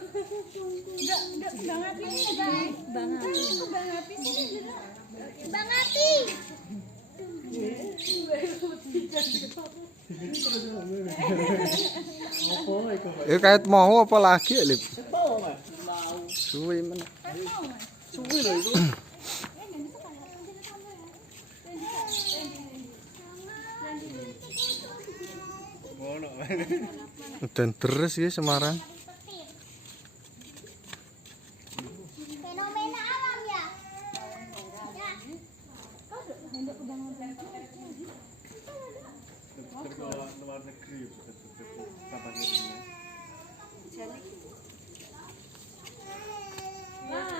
Enggak Bang Api ini ya, guys. Bang Api sini. Bang Api. Kait mau apa lagi, Lip? Suwi men. Suwi lho itu. Dan terus ya Semarang. Fenomena alam ya. Luar negeri kabarnya ini. Wah.